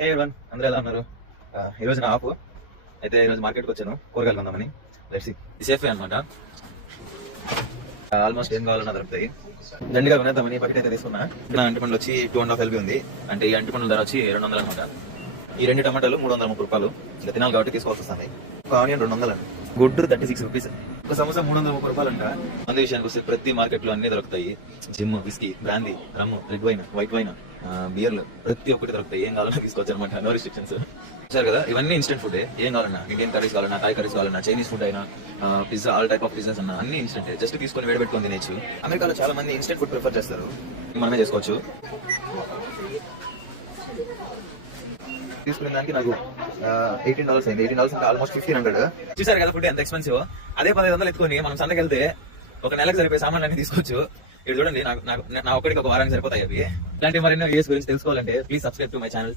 అందరూ ఎలా ఉన్నారు? ఈ రోజు నా ఆఫ్ అయితే ఈ రోజు మార్కెట్కి వచ్చాను కూరగాయలు కొందామని. లెట్స్ సీ సేఫే అనమాట. ఆల్మోస్ట్ ఏం కావాలన్నా దొరుకుతాయి. దండిగా కొనేద్దామని బకెట్ అయితే తీసుకున్నా. నా అంటిపండ్లు వచ్చి 2.5 LB ఉంది. అంటే ఈ అంటిపండ్ల ధర వచ్చి 200 అనమాట. ఈ 2 టమాటాలు 330 రూపాయలు. ఇంకా తినాలి కాబట్టి తీసుకోవాల్సి వస్తుంది. ఒక ఆనియన్ 200 అండి. గుడ్డు 36 రూపీస్. ఒక సమోసా 330 రూపాయలు అంట. మందు విషయానికి వస్తే ప్రతి మార్కెట్ లో అన్ని దొరుకుతాయి. Gin, whisky, brandy, rum, red wine, white wine, బియర్లు ప్రతి ఒక్కటి దొరుకుతాయి. ఏం కావాలన్నా తీసుకోవచ్చు అనమాట. No restrictions. సరే కదా, ఇవన్నీ ఇన్స్టెంట్ ఫుడ్. ఏం కావాలన్నా, ఇండియన్ కర్రీస్ కావాలన్నా, థాయ్ కర్రీస్ కావాలన్నా, చైనీస్ ఫుడ్ అయినా, pizza, all type of pizzas అన్నా అన్ని ఇన్స్టెంట్. జస్ట్ తీసుకొని వేడబెట్టుకొని తినేచ్చు. అమెరికాలో చాలా మంది ఇన్స్టెంట్ ఫుడ్ ప్రిఫర్ చేస్తారు. మనమే చేసుకోవచ్చు. తీసుకునే దానికి నాకు $18 అయింది. $18 అంటే ఆల్మోస్ట్ 1500. చూసారు కదా ఫుడ్ ఎంత ఎక్స్పెన్సివ్. అదే 1500 ఎత్తుకొని మనం సంతకి వెళ్తే ఒక నెలకు సరిపోయే సామాన్లు అన్ని తీసుకోవచ్చు. ఇది చూడండి, నా ఒక్కడికి ఒక వారానికి సరిపోతాయి అవి. ఇలాంటి మరెన్నో వీడియోస్ గురించి తెలుసుకోవాలంటే please subscribe to my channel.